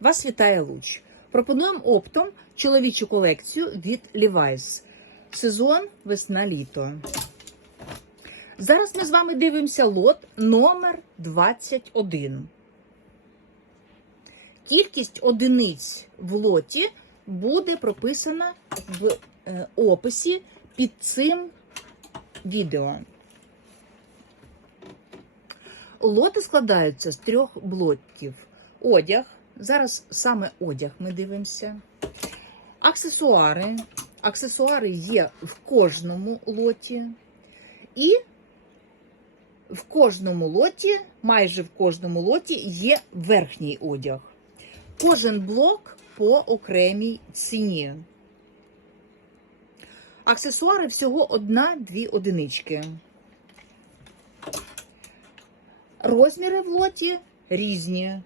Вас вітає Луч. Пропонуємо оптом чоловічу колекцію від Levi's. Сезон весна-літо. Зараз ми з вами дивимося лот номер 21. Кількість одиниць в лоті буде прописана в е, описі під цим відео. Лоти складаються з трьох блоків: одяг. Зараз саме одяг ми дивимося. Аксесуари. Аксесуари є в кожному лоті. І в кожному лоті, майже в кожному лоті, є верхній одяг. Кожен блок по окремій ціні. Аксесуари всього одна-дві одинички. Розміри в лоті різні.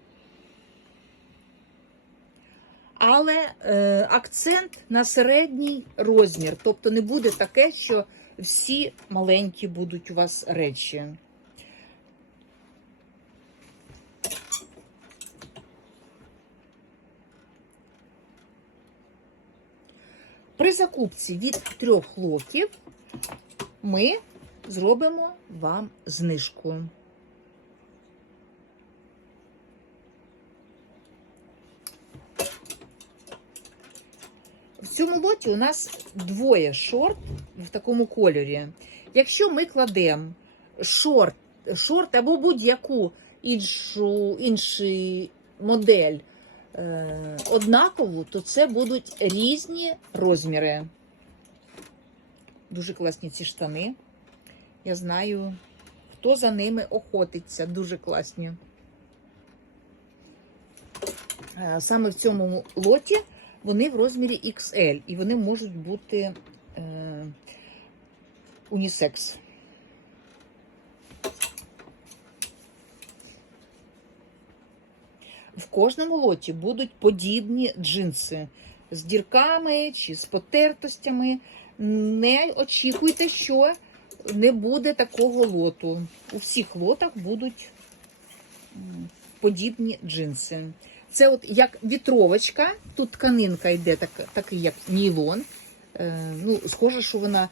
Але е, акцент на середній розмір. Тобто не буде таке, що всі маленькі будуть у вас речі. При закупці від трьох лотів ми зробимо вам знижку. В цьому лоті у нас двоє шорт в такому кольорі. Якщо ми кладемо шорт, шорт або будь-яку іншу, іншу модель е, однакову, то це будуть різні розміри. Дуже класні ці штани. Я знаю, хто за ними охотиться. Дуже класні. Е, Саме в цьому лоті вони в розмірі XL, і вони можуть бути е, унісекс. В кожному лоті будуть подібні джинси з дірками чи з потертостями. Не очікуйте, що не буде такого лоту. У всіх лотах будуть подібні джинси. Це от як вітровочка, тут тканинка йде так, такий як нейлон. Е, ну, схоже, що вона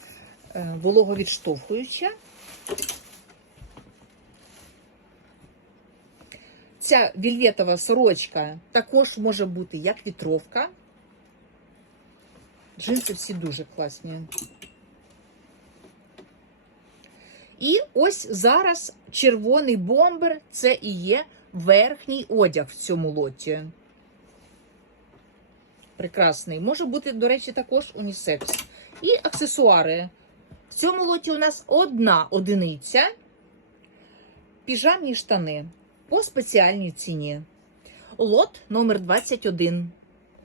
е, вологовідштовхуюча. Ця вільветова сорочка також може бути як вітровка. Джинси всі дуже класні. І ось зараз червоний бомбер це і є верхній одяг в цьому лоті. Прекрасний. Може бути, до речі, також унісекс. І аксесуари. В цьому лоті у нас одна одиниця. Піжамні штани по спеціальній ціні. Лот номер 21.